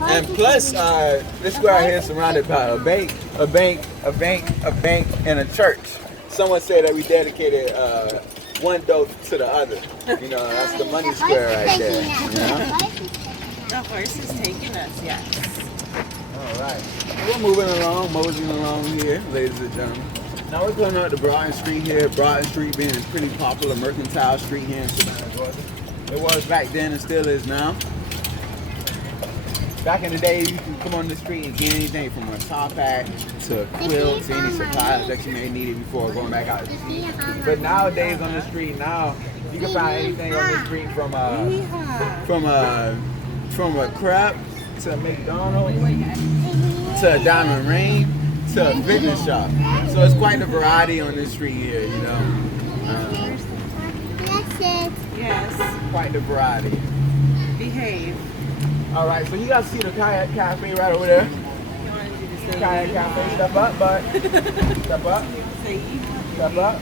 And plus, this square right here is surrounded by a bank, and a church. Someone said that we dedicated one dope to the other. You know, that's the money square right there. You know? The horse is taking us, yes. All right. We're moving along, moseying along here, ladies and gentlemen. Now we're going up to Broaden Street here. Broaden Street being a pretty popular mercantile street here in Savannah, Georgia. It was back then and still is now. Back in the day, you can come on the street and get anything from a top hat to quilts, any supplies that you may need before going back out to the street. But nowadays on the street now, you can find anything on the street from a crab to a McDonald's to a diamond ring to a fitness shop. So it's quite a variety on this street here, you know. Yes. Quite the variety. Behave. All right, so you guys see the Kayak Cafe right over there. Kayak Cafe, step up, bud. Step up. Step up.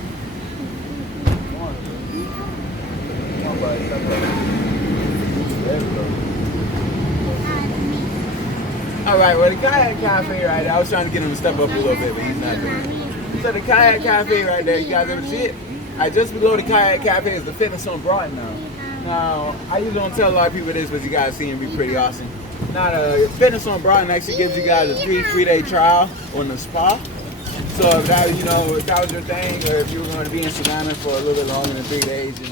Come on, bud, step up. There we go. All right, well, the Kayak Cafe right there, I was trying to get him to step up a little bit, but he's not doing it. So the Kayak Cafe right there, you guys ever see it? Just below the Kayak Cafe is the Fitness on Broad now. Now, I usually don't tell a lot of people this, but you guys see him be pretty awesome. Now, the Fitness on Broad actually gives you guys a three-day trial on the spa. So if that, if that was your thing, or if you were going to be in Savannah for a little bit longer than 3 days, you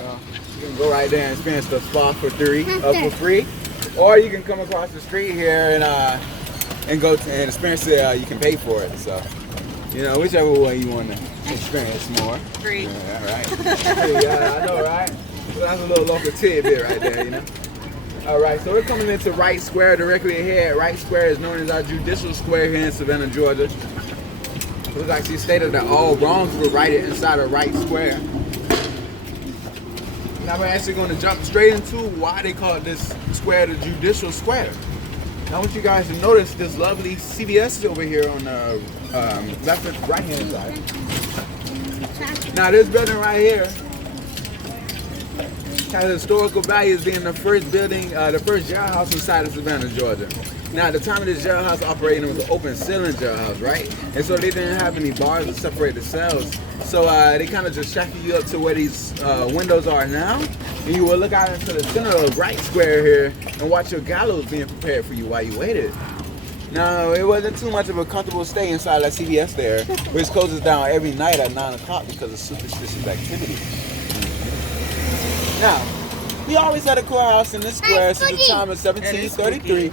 can go right there and experience the spa for free. Or you can come across the street here and go and experience it. You can pay for it. So, whichever way you want to experience more. Free. Yeah, right. Yeah, I know, right? So that's a little local tidbit right there, All right, so we're coming into Wright Square directly ahead. Wright Square is known as our judicial square here in Savannah, Georgia. It was actually stated that all wrongs were righted inside of Wright Square. Now we're actually going to jump straight into why they call this square the judicial square. Now I want you guys to notice this lovely CVS over here on the left and right hand side. Now this building right here has historical value as being the first building, the first jailhouse inside of Savannah, Georgia. Now, at the time of this jailhouse operating, it was an open ceiling jailhouse, right? And so they didn't have any bars to separate the cells. So they kind of just shackled you up to where these windows are now. And you will look out into the center of Wright Square here and watch your gallows being prepared for you while you waited. Now, it wasn't too much of a comfortable stay inside that CVS there, which closes down every night at 9 o'clock because of superstitious activity. Now, we always had a courthouse in this square since the time of 1733.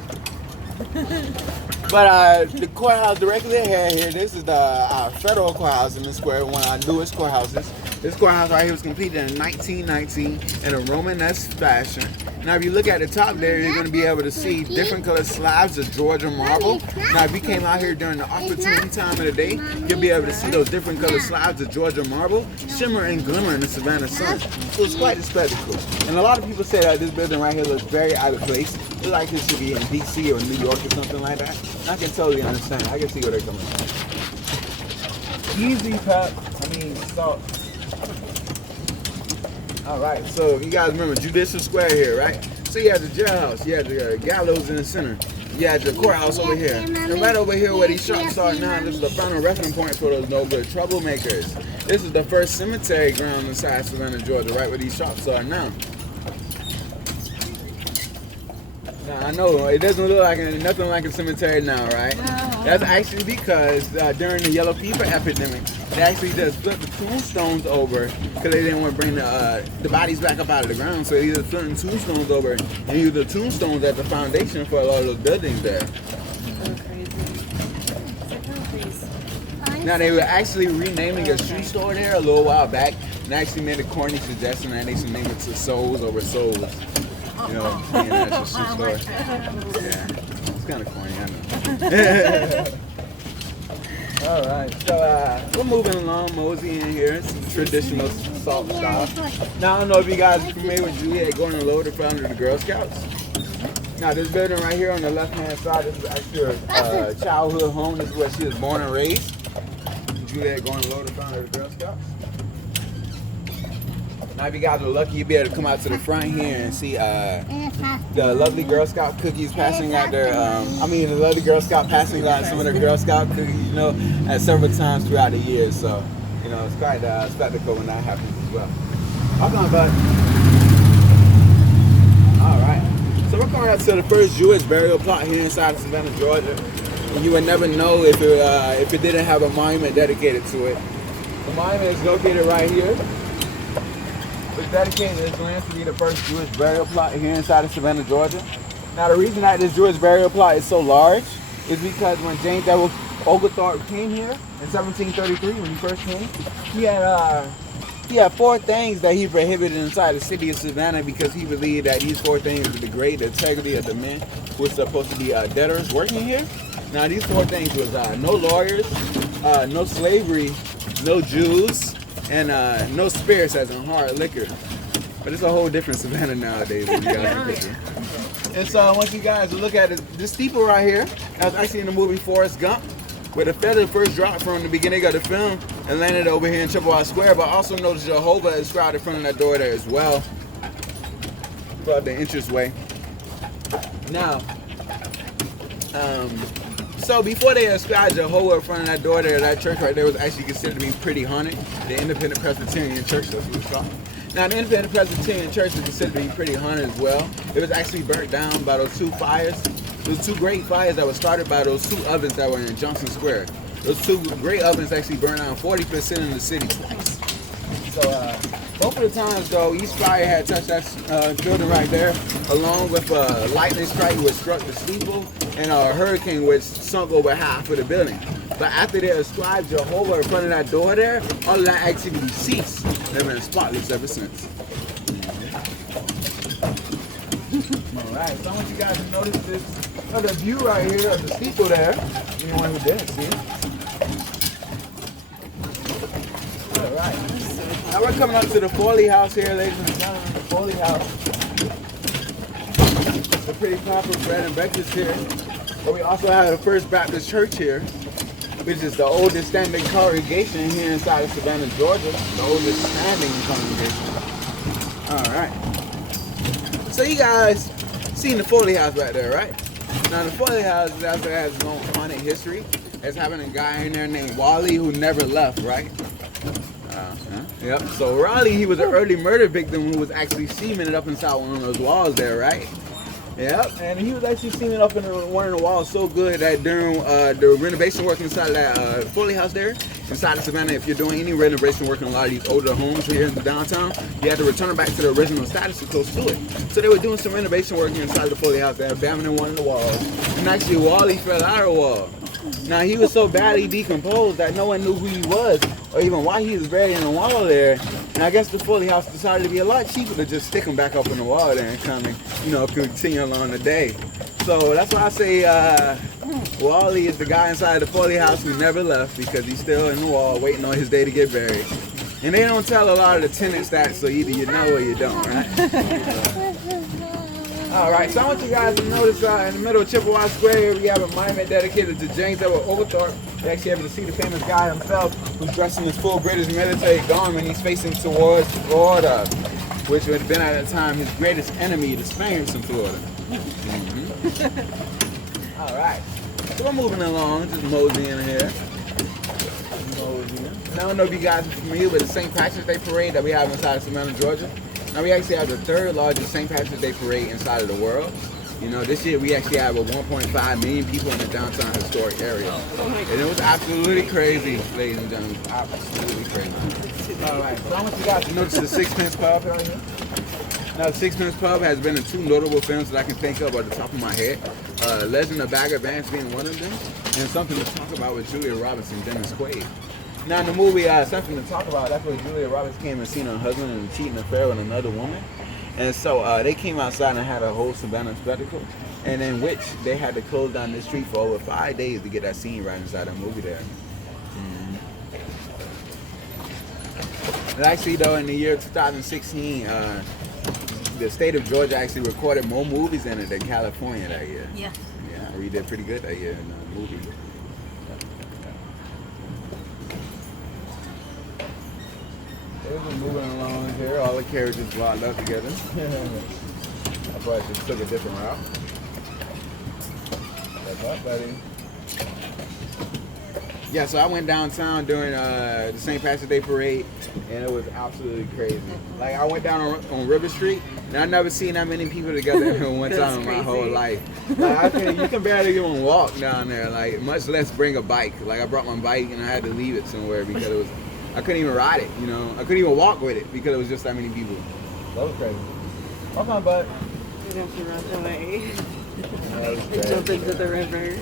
But the courthouse directly ahead here, this is our federal courthouse in this square, one of our newest courthouses. This courthouse right here was completed in 1919 in a Romanesque fashion. Now, if you look at the top there, you're going to be able to see different colored slabs of Georgia marble. Now, if you came out here during the opportune time of the day, you'll be able to see those different colored slabs of Georgia marble shimmer and glimmer in the Savannah sun. So it's quite a spectacle. And a lot of people say that this building right here looks very out of place. It's like this should be in DC or New York or something like that. I can totally understand. I can see where they're coming from. Easy salt. All right, so you guys remember Judicial Square here, right? So you had the jailhouse, you had the gallows in the center, you had the courthouse over here. And right over here where these shops are now, this is the final reference point for those no good troublemakers. This is the first cemetery ground inside Savannah, Georgia, right where these shops are now. Now, I know it doesn't look like nothing like a cemetery now, right? No. That's actually because during the yellow fever epidemic, they actually just flipped the tombstones over because they didn't want to bring the bodies back up out of the ground. So they just flipped the tombstones over and used the tombstones as the foundation for a lot of those buildings there. So crazy. Now, they were actually renaming a shoe store there a little while back and actually made a corny suggestion that they should name it to Souls over Souls. You know, being that's a shoe store. Yeah, it's kind of corny, I know. All right, so we're moving along, moseying here. It's some traditional salt style. Now, I don't know if you guys are familiar with Juliet Gordon-Lowe, the founder of the Girl Scouts. Now, this building right here on the left-hand side, this is actually her childhood home. This is where she was born and raised. Juliet Gordon-Lowe, the founder of the Girl Scouts. Now, if you guys are lucky, you'll be able to come out to the front here and see the lovely Girl Scout cookies passing out their, the lovely Girl Scout passing out some of their Girl Scout cookies, you know, at several times throughout the year. So, you know, it's quite spectacle when that happens as well. Hold on, bud. All right. So we're coming up to the first Jewish burial plot here inside of Savannah, Georgia. And you would never know if it didn't have a monument dedicated to it. The monument is located right here. It's dedicated this land to be the first Jewish burial plot here inside of Savannah, Georgia. Now, the reason that this Jewish burial plot is so large is because when James Edward Oglethorpe came here in 1733, when he first came, he had 4 things that he prohibited inside the city of Savannah because he believed that these 4 things would degrade the integrity of the men who were supposed to be debtors working here. Now, these 4 things was no lawyers, no slavery, no Jews, and no spirits as in hard liquor. But it's a whole different Savannah nowadays. When you guys are thinking. And so I want you guys to look at this steeple right here. That was actually in the movie Forrest Gump, where the feather first dropped from the beginning of the film and landed over here in Chippewa Square. But also notice Jehovah is inscribed in front of that door there as well, for the entranceway. Now, so before they inscribed Jehovah in front of that door there, that church right there was actually considered to be pretty haunted. The Independent Presbyterian Church, that's what it's called. Now, the Independent Presbyterian Church is considered to be pretty haunted as well. It was actually burnt down by those 2 fires. Those 2 great fires that were started by those 2 ovens that were in Johnson Square. Those 2 great ovens actually burned down 40% of the city twice. So, both of the times though, each fire had touched that building right there, along with a lightning strike which struck the steeple and a hurricane which sunk over half of the building. But after they ascribed Jehovah in front of that door there, all of that activity ceased. They've been spotless ever since. Alright, so I want you guys to notice this other view right here of the steeple there. Anyone who didn't see it. Alright. Now we're coming up to the Foley House here, ladies and gentlemen. The Foley House. It's a pretty proper bread and breakfast here. But we also have the First Baptist Church here, which is the oldest standing congregation here inside of Savannah, Georgia. The oldest standing congregation. Alright. So you guys seen the Foley House right there, right? Now the Foley House has its own haunted history. It's having a guy in there named Wally who never left, right? Yep. So Raleigh, he was an early murder victim who was actually cemented up inside one of those walls there, right? Yep. And he was actually cemented up in one of the walls so good that during the renovation work inside of that Foley House there, inside of Savannah, if you're doing any renovation work in a lot of these older homes here in the downtown, you have to return it back to the original status or close to it. So they were doing some renovation work inside the Foley House there, abandoning one of the walls. And actually Wally fell out of the wall. Now he was so badly decomposed that no one knew who he was or even why he was buried in the wall there. And I guess the Foley House decided to be a lot cheaper to just stick him back up in the wall there and come and, you know, continue along the day. So that's why I say Wally is the guy inside the Foley House who never left because he's still in the wall waiting on his day to get buried. And they don't tell a lot of the tenants that, so either you know or you don't, right? Alright, so I want you guys to notice in the middle of Chippewa Square here we have a monument dedicated to James Edward Oglethorpe. You're actually able to see the famous guy himself who's dressed in his full British military garment. He's facing towards Florida, which would have been at the time his greatest enemy, the Spaniards in Florida. Alright, so we're moving along, just moseying here. Now I don't know if you guys are familiar with the St. Patrick's Day Parade that we have inside of Savannah, Georgia. Now we actually have the 3rd largest St. Patrick's Day Parade inside of the world. You know, this year we actually have 1.5 million people in the downtown historic area. And it was absolutely crazy, ladies and gentlemen. Absolutely crazy. Alright, so I want you guys to notice the Sixpence Pub right here. Now the Sixpence Pub has been in 2 notable films that I can think of at the top of my head. Legend of Bagger Vance being one of them, and Something to Talk About with Julia Roberts and Dennis Quaid. Now in the movie Something to Talk About, that's where Julia Roberts came and seen her husband in a cheating affair with another woman. And so they came outside and had a whole Savannah spectacle, and in which they had to close down this street for over 5 days to get that scene right inside that movie there. And actually though, in the year 2016, the state of Georgia actually recorded more movies in it than California that year. Yeah. Yeah, we did pretty good that year in the movie. We're just moving along here. All the carriages lined up together. I probably just took a different route. What's up, buddy? Yeah, so I went downtown during the St. Patrick's Day parade, and it was absolutely crazy. Like, I went down on River Street, and I've never seen that many people together at one time in my whole life. Like, you can barely even walk down there, like, much less bring a bike. Like, I brought my bike, and I had to leave it somewhere because I couldn't even ride it, you know. I couldn't even walk with it because it was just that many people. That was crazy. Walk on, bud. You'd have to run away. That was crazy. Jump into the river.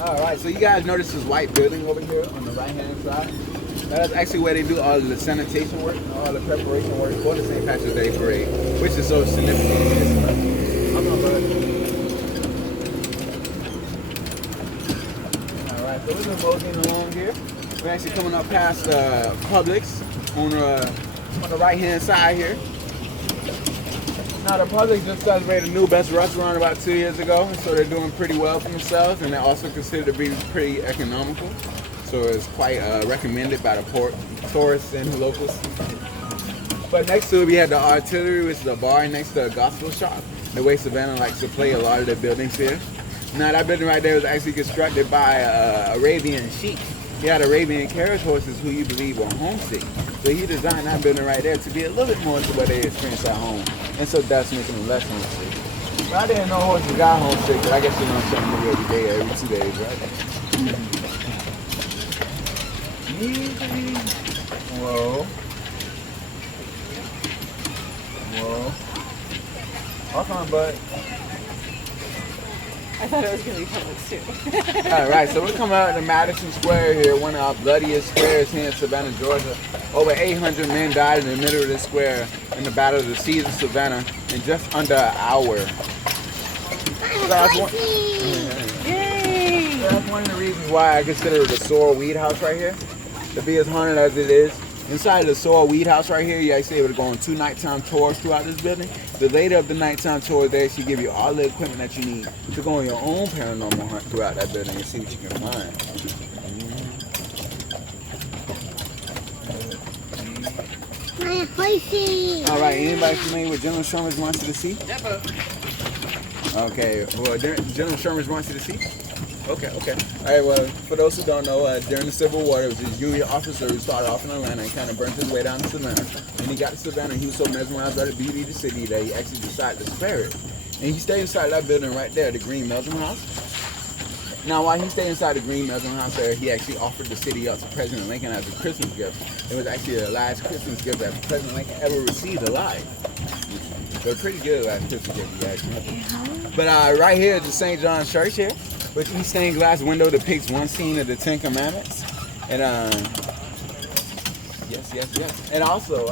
Alright, so you guys notice this white building over here on the right-hand side? That's actually where they do all the sanitation work, all the preparation work for the St. Patrick's Day parade, which is so significant. Alright, so we're just moseying along here. We're actually coming up past Publix on the right-hand side here. Now, the Publix just celebrated a new best restaurant about 2 years ago, so they're doing pretty well for themselves, and they're also considered to be pretty economical. So it's quite recommended by the tourists and the locals. But next to it, we had the Artillery, which is a bar next to a gospel shop. The way Savannah likes to play a lot of their buildings here. Now, that building right there was actually constructed by Arabian sheik. He had Arabian carriage horses who you believe were homesick. So he designed that building right there to be a little bit more to what they experience at home. And so that's making them less homesick. But I didn't know horses got homesick, but I guess you learn something new every day, every 2 days, right? Easy. Whoa. Whoa. Walk on, bud. I thought it was going to be Publix too. Alright, so we're coming out to Madison Square here, one of our bloodiest squares here in Savannah, Georgia. Over 800 men died in the middle of this square in the Battle of the Seas of Savannah in just under an hour. So that's one of the reasons why I consider the Sorrel Weed House right here to be as haunted as it is. Inside of the Sorrel Weed House right here, you're actually able to go on 2 nighttime tours throughout this building. The later of the nighttime tours, they actually give you all the equipment that you need to go on your own paranormal hunt throughout that building and see what you can find. My horsey. All right, anybody familiar with General Sherman's March to the Sea? Okay, well, General Sherman's March to the Sea? Okay. All right, well, for those who don't know, during the Civil War, there was this Union officer who started off in Atlanta and kind of burnt his way down to Savannah. When he got to Savannah, he was so mesmerized by the beauty of the city that he actually decided to spare it. And he stayed inside that building right there, the Green Meldrum House. Now, while he stayed inside the Green Meldrum House there, he actually offered the city up to President Lincoln as a Christmas gift. It was actually the last Christmas gift that President Lincoln ever received alive. But pretty good last Christmas gift, you guys know. But right here is the St. John's Church here, which each stained glass window depicts one scene of the 10 Commandments. And yes. And also,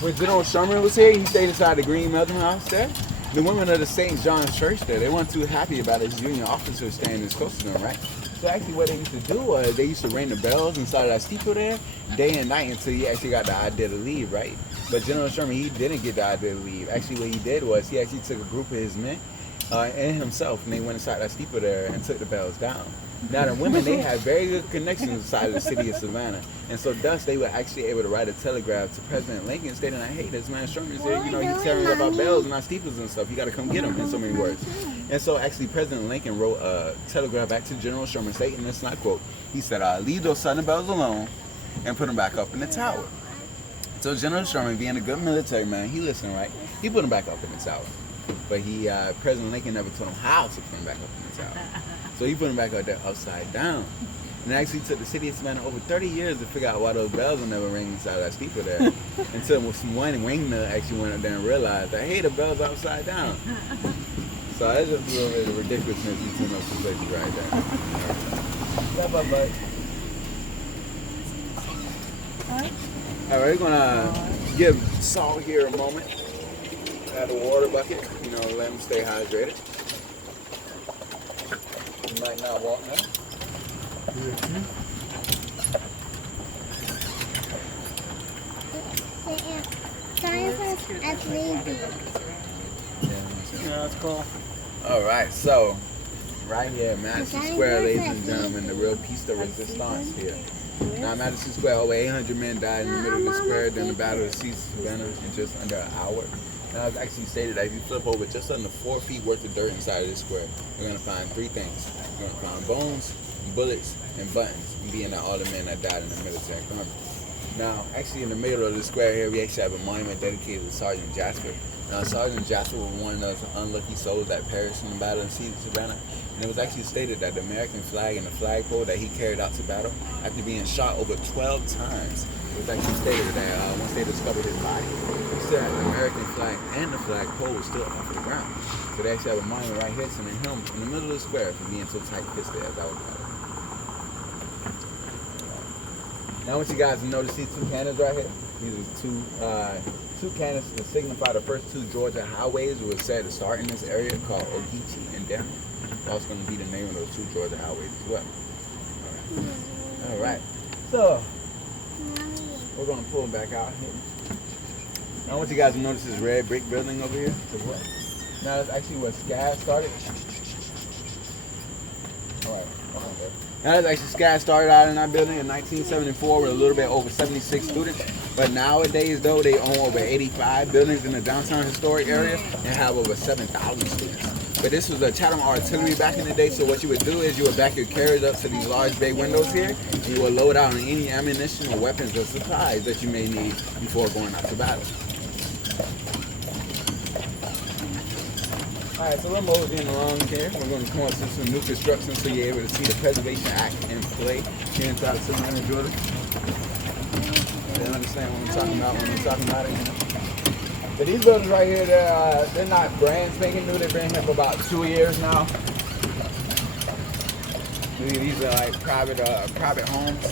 when General Sherman was here, he stayed inside the Green Meldrum House there. The women of the St. John's Church there, they weren't too happy about his Union officers staying this close to them, right? So actually what they used to do was they used to ring the bells inside of that steeple there day and night until he actually got the idea to leave, right? But General Sherman, he didn't get the idea to leave. Actually, what he did was he actually took a group of his men and himself, and they went inside that steeple there and took the bells down. Now, the women, they had very good connections inside of the city of Savannah. And so thus, they were actually able to write a telegraph to President Lincoln stating that, hey, this man Sherman's here, you know, he's tearing up our bells and our steeples and stuff. You got to come get him, in so many words. And so actually, President Lincoln wrote a telegraph back to General Sherman stating this, and I quote, he said, leave those southern bells alone and put them back up in the tower. So General Sherman, being a good military man, he listened, right? He put them back up in the tower. But President Lincoln never told him how to put them back up in the tower. So he put them back out there upside down. And it actually took the city of Savannah over 30 years to figure out why those bells were never ringing inside of that steeple there. Until one windmill actually went up there and realized that, hey, the bell's are upside down. So that's just a little bit of ridiculousness between those two places right there. Bye. All right, we're gonna give Saul here a moment. Add a water bucket, you know, let him stay hydrated. He might not walk now. Yeah, that's cool. All right, so Right here, Madison Square, ladies and gentlemen, the real piece de resistance here. Now, Madison Square, over 800 men died in the middle of the square during the Battle of Savannah in just under an hour. Now, it's actually stated that if you flip over just under 4 feet worth of dirt inside of this square, you're going to find 3 things. You're going to find bones, bullets, and buttons, being that all the men that died in the military conflict. Now, actually in the middle of the square here, we actually have a monument dedicated to Sergeant Jasper. Now, Sergeant Jasper was one of those unlucky souls that perished in the Battle of Savannah. And it was actually stated that the American flag and the flagpole that he carried out to battle, after being shot over 12 times, it was actually stated that once they discovered his body, he said the American flag and the flagpole was still off of the ground. So they actually have a monument right here to him in the middle of the square for being so tight-fisted as that was battle. Now, I want you guys to notice these 2 cannons right here. These are two cannons to signify the first 2 Georgia highways were said to start in this area called Ogeechee and Denver. That's going to be the name of those 2 Georgia highways as well. All right. So we're going to pull them back out here. Now, I want you guys to notice this red brick building over here as well. Now, that's actually where SCAD started. All right. Now, that's actually SCAD started out in that building in 1974 with a little bit over 76 students. But nowadays, though, they own over 85 buildings in the downtown historic area and have over 7,000 students. But this was a Chatham artillery back in the day, so what you would do is you would back your carriage up to these large bay windows here, and you would load out on any ammunition or weapons or supplies that you may need before going out to battle. Alright, so we're moving along here. We're going to come up to some new construction so you're able to see the Preservation Act in play here inside of Savannah, Georgia. They understand what I'm talking about when I'm talking about it. But these buildings right here, they're not brand spanking new. They've been here for about 2 years now. These are like private homes.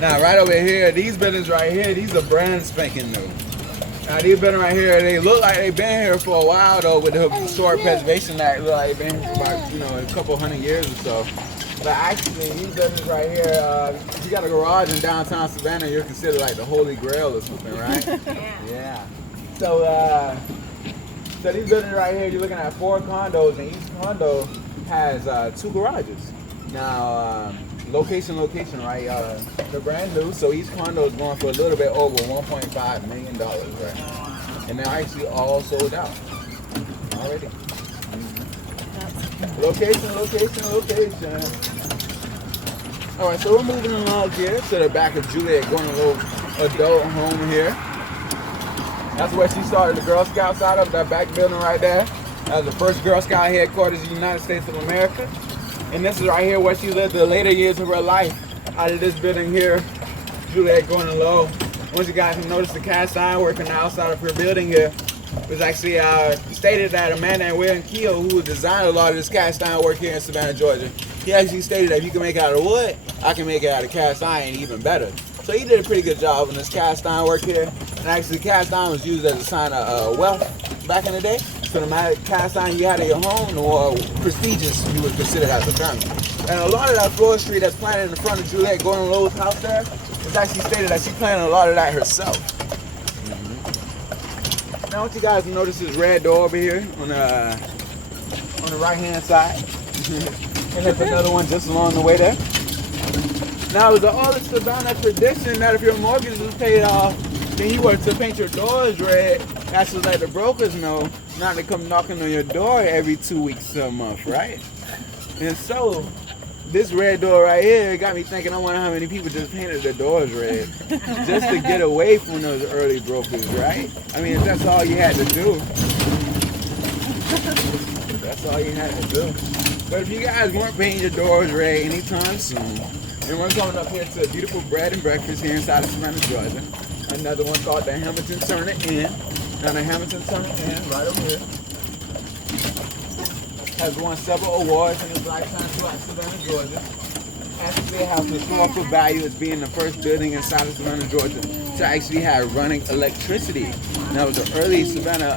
Now, right over here, these buildings right here, these are brand spanking new. Now, these buildings right here, they look like they've been here for a while though. With the Historic Preservation Act, look like they've been here for about a couple hundred years or so. But actually, these buildings right here, if you got a garage in downtown Savannah, you're considered like the Holy Grail or something, right? Yeah. So these buildings right here, you're looking at 4 condos, and each condo has 2 garages. Now, location, right? They're brand new, so each condo is going for a little bit over $1.5 million, right? And they're actually all sold out already. Location. All right, so we're moving along here to the back of Juliet Gordon-Low adult home here. That's where she started the Girl Scouts out of, that back building right there. That was the first Girl Scout headquarters in the United States of America. And this is right here where she lived the later years of her life, out of this building here, Juliet Gordon-Low. Once you guys can notice the cast iron work on the outside of her building here, it was actually stated that a man named William Keogh, who designed a lot of this cast iron work here in Savannah, Georgia, he actually stated that if you can make it out of wood, I can make it out of cast iron even better. So he did a pretty good job on this cast iron work here. And actually, cast iron was used as a sign of wealth back in the day. So no matter cast iron you had in your home, the more prestigious you were considered as a family. And a lot of that floristry that's planted in the front of Juliet Gordon-Low's house there, it's actually stated that she planted a lot of that herself. Now, I want you guys to notice this red door over here on the right-hand side. And there's another one just along the way there. Now, it's all this Savannah tradition that if your mortgage is paid off, then you were to paint your doors red. That's to let the brokers know not to come knocking on your door every 2 weeks to a month, right? And so, this red door right here got me thinking, I wonder how many people just painted their doors red just to get away from those early brokers, right? I mean, that's all you had to do. That's all you had to do. But if you guys weren't painting your doors red anytime soon, and we're coming up here to a beautiful bread and breakfast here inside of Savannah, Georgia. Another one called the Hamilton Turner Inn. Now the Hamilton Turner Inn, right over here, has won several awards in its lifetime throughout Savannah, Georgia. Actually, it has historical value as being the first building inside of Savannah, Georgia to actually have running electricity. Now, it was the early Savannah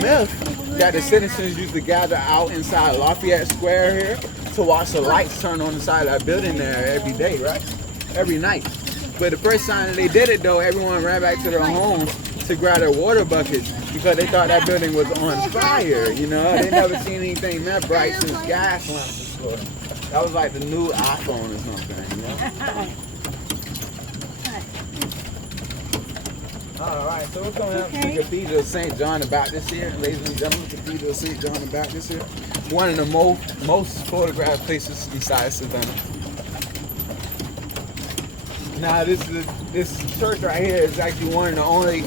myth that the citizens used to gather out inside Lafayette Square here to watch the lights turn on the side of that building there every day, right? Every night. But the first time that they did it though, everyone ran back to their homes to grab their water buckets because they thought that building was on fire. You know, they never seen anything that bright since gas lamps before. That was like the new iPhone or something. You know? All right, so we're coming up to the Cathedral of St. John the Baptist here, ladies and gentlemen. Cathedral of St. John the Baptist here, one of the most photographed places inside Savannah. Now, this church right here is actually one of the only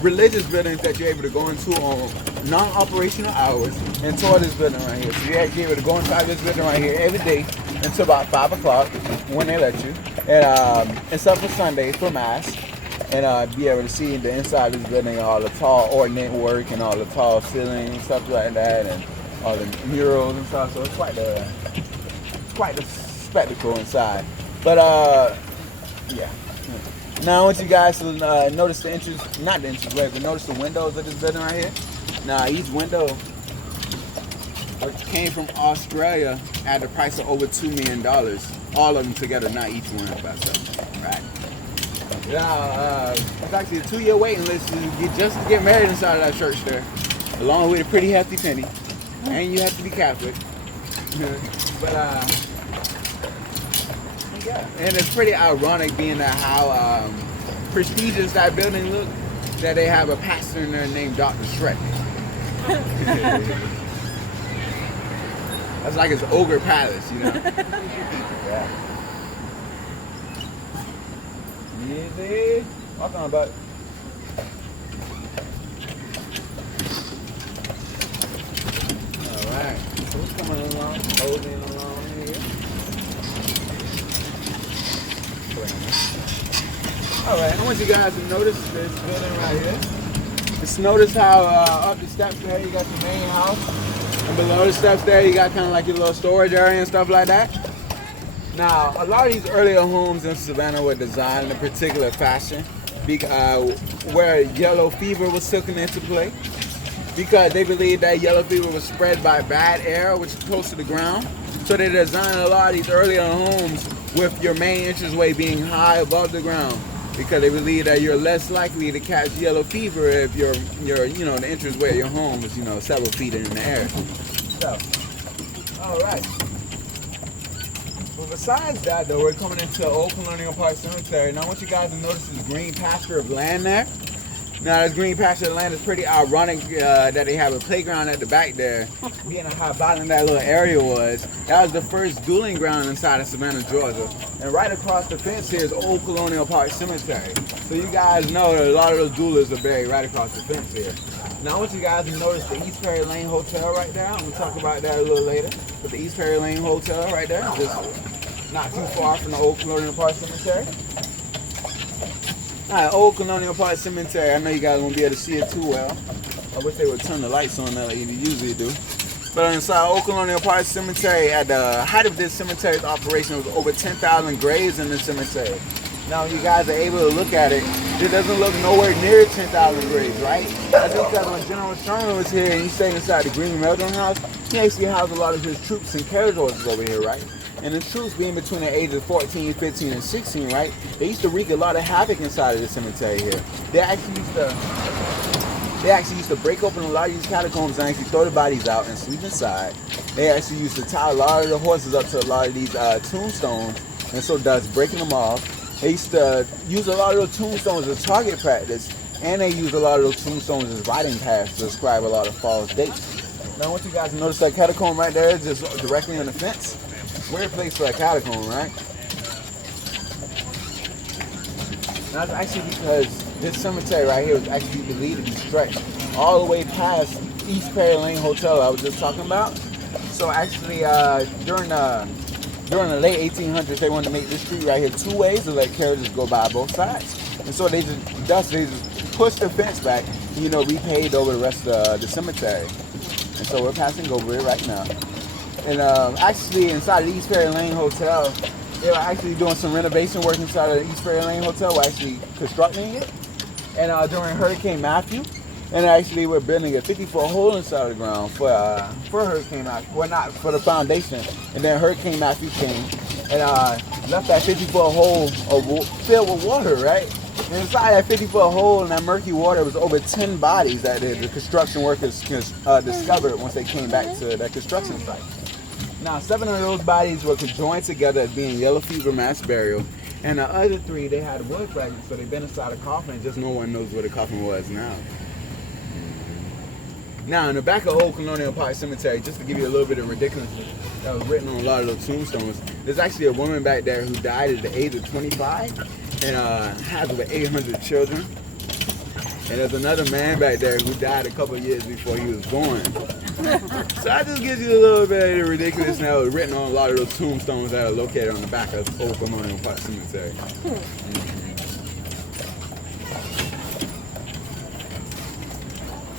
religious buildings that you're able to go into on non-operational hours and tour this building right here. So you're actually able to go inside this building right here every day until about 5 o'clock when they let you, and except for Sunday for Mass. And be able to see the inside of this building, all the tall ornate work and all the tall ceilings and stuff like that, and all the murals and stuff. So it's quite the spectacle inside. But yeah. Now I want you guys to notice the entrance, not the entranceway, but notice the windows of this building right here. Now each window came from Australia at the price of over $2 million. All of them together, not each one by itself. Right. Yeah, it's actually a 2-year waiting list just to get married inside of that church there, along with a pretty hefty penny, and you have to be Catholic. But yeah, and it's pretty ironic being that how prestigious that building looks, that they have a pastor in there named Dr. Shrek. That's like his ogre palace, you know. Yeah. Easy. Walk on, bud. Alright. So who's coming along? Holding along here. Alright, I want you guys to notice this building right here. Just notice how up the steps there you got the main house. And below the steps there you got kind of like your little storage area and stuff like that. Now, a lot of these earlier homes in Savannah were designed in a particular fashion where yellow fever was taken into play, because they believed that yellow fever was spread by bad air, which is close to the ground. So they designed a lot of these earlier homes with your main entranceway being high above the ground, because they believe that you're less likely to catch yellow fever if the entranceway of your home is, several feet in the air. So, all right. Well, besides that, though, we're coming into Old Colonial Park Cemetery. Now, I want you guys to notice this green pasture of land there. Now, this green pasture of land is pretty ironic that they have a playground at the back there. Being how violent that little area was, that was the first dueling ground inside of Savannah, Georgia. And right across the fence here is Old Colonial Park Cemetery. So you guys know that a lot of those duelers are buried right across the fence here. Now, I want you guys to notice the East Perry Lane Hotel right there. I'm going to talk about that a little later. But the East Perry Lane Hotel right there, just not too far from the Old Colonial Park Cemetery. Alright, Old Colonial Park Cemetery. I know you guys won't be able to see it too well. I wish they would turn the lights on that like you usually do. But inside Old Colonial Park Cemetery, at the height of this cemetery's operation, was over 10,000 graves in the cemetery. Now, when you guys are able to look at it, it doesn't look nowhere near 10,000 graves, right? That's because when General Sherman was here and he stayed inside the Green Meldon House, he actually housed a lot of his troops and carriage horses over here, right? And the troops being between the ages of 14, 15, and 16, right? They used to wreak a lot of havoc inside of the cemetery here. They actually used to break open a lot of these catacombs and actually throw the bodies out and sleep inside. They actually used to tie a lot of the horses up to a lot of these tombstones, and so thus breaking them off. They used to use a lot of those tombstones as target practice, and they used a lot of those tombstones as writing pads to describe a lot of false dates. Now I want you guys to notice that catacomb right there, just directly on the fence. Weird place for a catacomb, right? That's actually because this cemetery right here was actually believed to be stretched all the way past East Perry Lane Hotel I was just talking about. So actually, during the late 1800s, they wanted to make this street right here two ways to let carriages go by both sides. And so they just pushed the fence back, repaved over the rest of the cemetery. And so we're passing over it right now. And actually, inside the East Perry Lane Hotel, they were actually doing some renovation work inside of the East Perry Lane Hotel. We're actually constructing it. And during Hurricane Matthew, and actually we're building a 50-foot hole inside of the ground for Hurricane Matthew. Well, not for the foundation. And then Hurricane Matthew came, and left that 50-foot hole filled with water, right? And inside that 50-foot hole in that murky water was over 10 bodies that the construction workers discovered once they came back to that construction site. Now, 7 of those bodies were joined together as being yellow fever mass burial, and the other 3, they had wood fragments, so they've been inside a coffin, and just no one knows where the coffin was now. Now, in the back of Old Colonial Park Cemetery, just to give you a little bit of ridiculousness that was written on a lot of those tombstones, there's actually a woman back there who died at the age of 25 and has over 800 children. And there's another man back there who died a couple of years before he was born. So that just gives you a little bit of the ridiculousness that was written on a lot of those tombstones that are located on the back of Old Colonial Park Cemetery.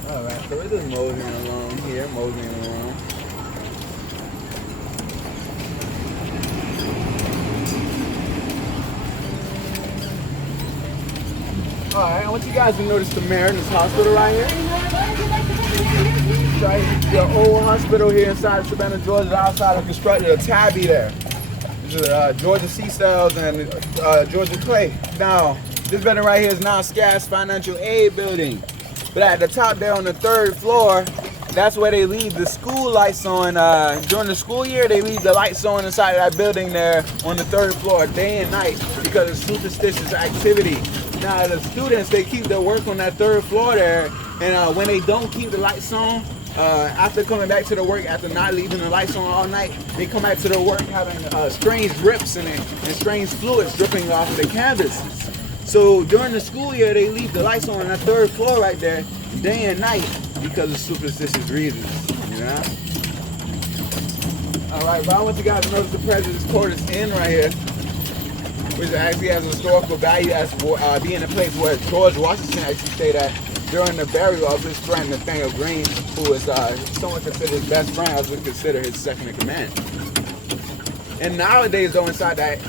Alright, so we're just moseying along here, moseying along. Alright, I want you guys to notice the Mariners Hospital right here. Right, the old hospital here inside of Savannah, Georgia, outside of constructed a tabby there. This is Georgia Sea Cells and Georgia Clay. Now, this building right here is now SCAS Financial Aid Building. But at the top there on the 3rd floor, that's where they leave the school lights on. During the school year, they leave the lights on inside of that building there on the 3rd floor day and night because of superstitious activity. Now, the students, they keep their work on that 3rd floor there, and when they don't keep the lights on, after coming back to the work, after not leaving the lights on all night, they come back to their work having strange drips in it and strange fluids dripping off of the canvas. So during the school year, they leave the lights on that 3rd floor right there, day and night, because of superstitious reasons, you know? All right, but I want you guys to notice the President's Quarters Inn right here, which actually has a historical value as being a place where George Washington actually stayed at during the burial of his friend Nathaniel Greene, who was someone considered his best friend, I would consider his second in command. And nowadays, though, inside that,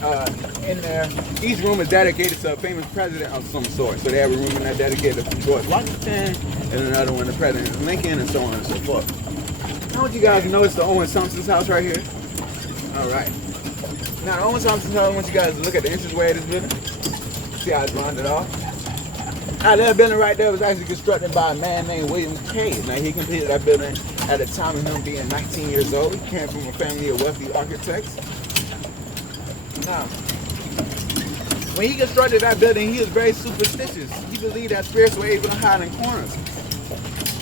in there, each room is dedicated to a famous president of some sort. So they have a room in there dedicated to George Washington, and another one to President Lincoln, and so on and so forth. I want you guys to notice the Owen Thompson's house right here. All right. Now, the Owen Thompson's house, I want you guys to look at the entranceway of this building. See how it's rounded off. Now, that building right there was actually constructed by a man named William Kay. Now, he completed that building at the time of him being 19 years old. He came from a family of wealthy architects. Now, when he constructed that building, he was very superstitious. He believed that spirits were able to hide in corners.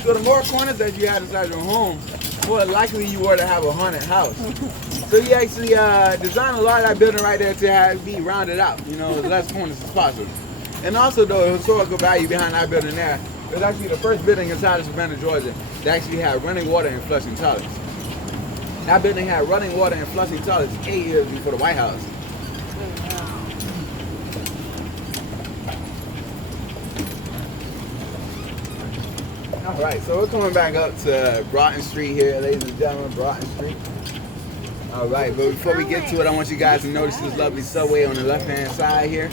So the more corners that you had inside your home, more likely you were to have a haunted house. So he actually designed a lot of that building right there to be rounded out, you know, as less corners as possible. And also, though, the historical value behind that building there, it was actually the first building inside of Savannah, Georgia, that actually had running water and flushing toilets. That building had running water and flushing toilets 8 years before the White House. All right, so we're coming back up to Broughton Street here, ladies and gentlemen, Broughton Street. All right, but before we get to it, I want you guys to notice this lovely subway on the left-hand side here.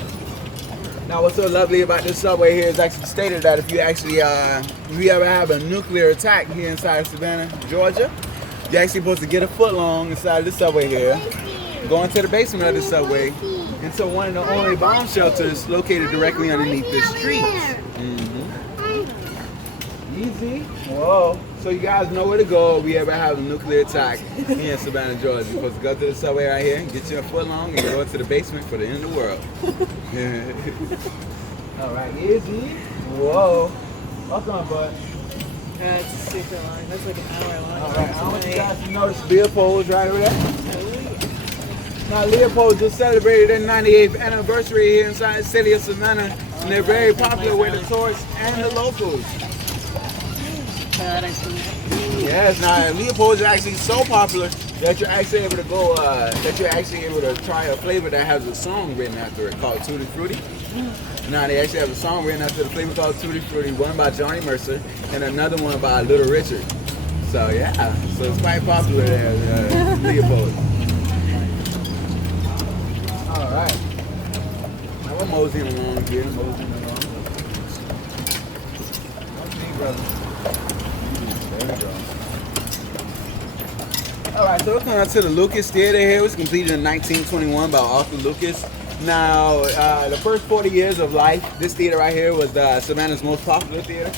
Now, what's so lovely about this subway here is actually stated that if you actually, if you ever have a nuclear attack here inside of Savannah, Georgia, you're actually supposed to get a foot long inside of this subway here, go into the basement of the subway, into one of the only bomb shelters located directly underneath this street. Easy. Whoa. So you guys know where to go if we ever have a nuclear attack here in Savannah, Georgia. You're supposed to go to the subway right here, get you a foot long, and go into the basement for the end of the world. All right, easy. Whoa. Welcome, bud. That's super long. That's like an hour long. All right, I want you guys to notice Leopold's right over there. Now, Leopold just celebrated their 98th anniversary here inside the city of Savannah, and they're very popular with the tourists and the locals. Yes, now Leopold is actually so popular that you're actually able to go, that you're actually able to try a flavor that has a song written after it called Tutti Frutti. Now they actually have a song written after the flavor called Tutti Frutti, one by Johnny Mercer and another one by Little Richard. So yeah, so it's quite popular there, Leopold. All right, now we're moseying along here, moseying along. What's me, brother? There we go. All right, so we're coming up to the Lucas Theater here. It was completed in 1921 by Arthur Lucas. Now, the first 40 years of life, this theater right here was Savannah's most popular theater.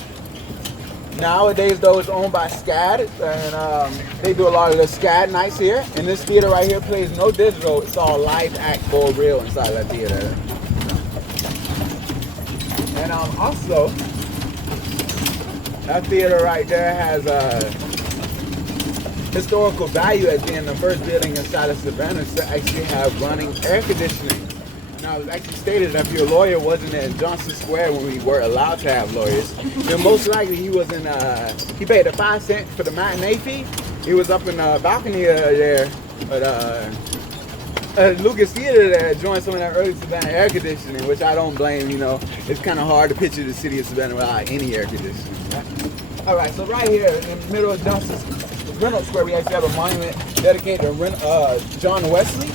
Nowadays, though, it's owned by SCAD, and they do a lot of the SCAD nights here. And this theater right here plays no digital. It's all live act for real inside that theater. And also, that theater right there has historical value as being the first building inside of Savannah to actually have running air conditioning. Now, it was actually stated that if your lawyer wasn't in Johnson Square when we were allowed to have lawyers, then most likely he was in, he paid a 5 cent for the matinee fee. He was up in the balcony there, but Lucas Theater there joined some of that early Savannah air conditioning, which I don't blame, you know. It's kind of hard to picture the city of Savannah without any air conditioning. Right? All right, so right here in the middle of Johnson Square, we actually have a monument dedicated to John Wesley.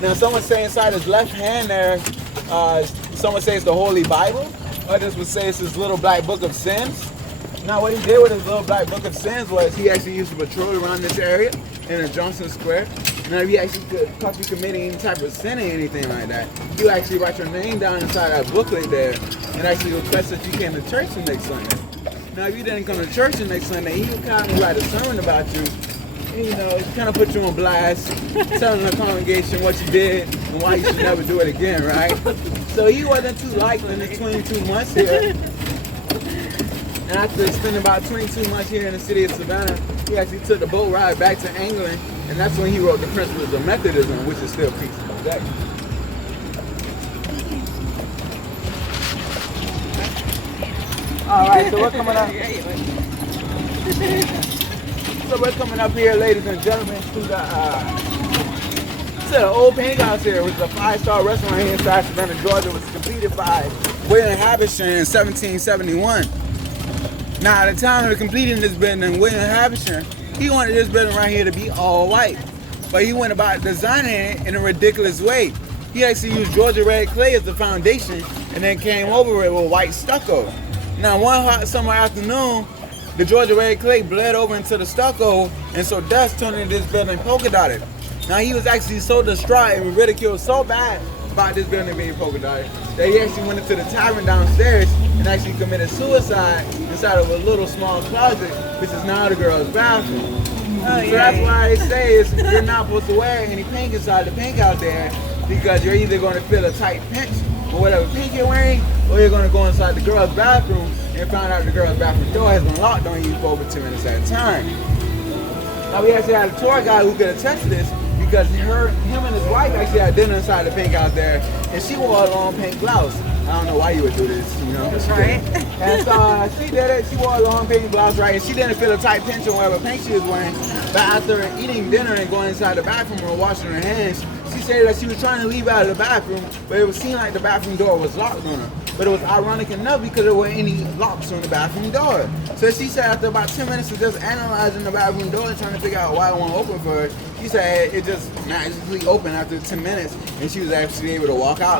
Now, some would say inside his left hand there, some would say it's the Holy Bible. Others would say it's his little black book of sins. Now, what he did with his little black book of sins was he actually used to patrol around this area in Johnson Square. Now, if you actually caught you committing any type of sin or anything like that, you actually write your name down inside that booklet there and actually request that you came to church the next Sunday. Now, if you didn't come to church the next Sunday, he would kind of write a sermon about you. You know, it kind of put you on blast, telling the congregation what you did and why you should never do it again, right? So he wasn't too likely in the 22 months here. And after spending about 22 months here in the city of Savannah, he actually took the boat ride back to England, and that's when he wrote the Principles of Methodism, which is still preached today. All right, so we're coming up. So we're coming up here, ladies and gentlemen, to the Old Pink House here, which is a 5-star restaurant here inside Savannah, Georgia. It was completed by William Havisham in 1771. Now, at the time of completing this building, William Havisham, he wanted this building right here to be all white. But he went about designing it in a ridiculous way. He actually used Georgia red clay as the foundation and then came over it with white stucco. Now, one hot summer afternoon, the Georgia red clay bled over into the stucco, and so dust turned into this building polka dotted. Now, he was actually so distraught and ridiculed so bad about this building being polka dotted that he actually went into the tavern downstairs and actually committed suicide inside of a little small closet, which is now the girls' bathroom. So that's why they say is you're not supposed to wear any pink inside the pink out there, because you're either going to feel a tight pinch or whatever pink you're wearing, or you're going to go inside the girls' bathroom and find out the girls' bathroom door has been locked on you for over 2 minutes at a time. Now, we actually had a tour guide who could attest to this, because him and his wife actually had dinner inside the pink house there, and she wore a long pink blouse. I don't know why you would do this, you know. That's right. And so she did it. She wore a long pink blouse, right? And she didn't feel a tight pinch on whatever pink she was wearing. But after eating dinner and going inside the bathroom and washing her hands, she said that she was trying to leave out of the bathroom, but it would seem like the bathroom door was locked on her. But it was ironic enough because there weren't any locks on the bathroom door. So she said after about 10 minutes of just analyzing the bathroom door and trying to figure out why it wasn't open for her, she said it just magically opened after 10 minutes, and she was actually able to walk out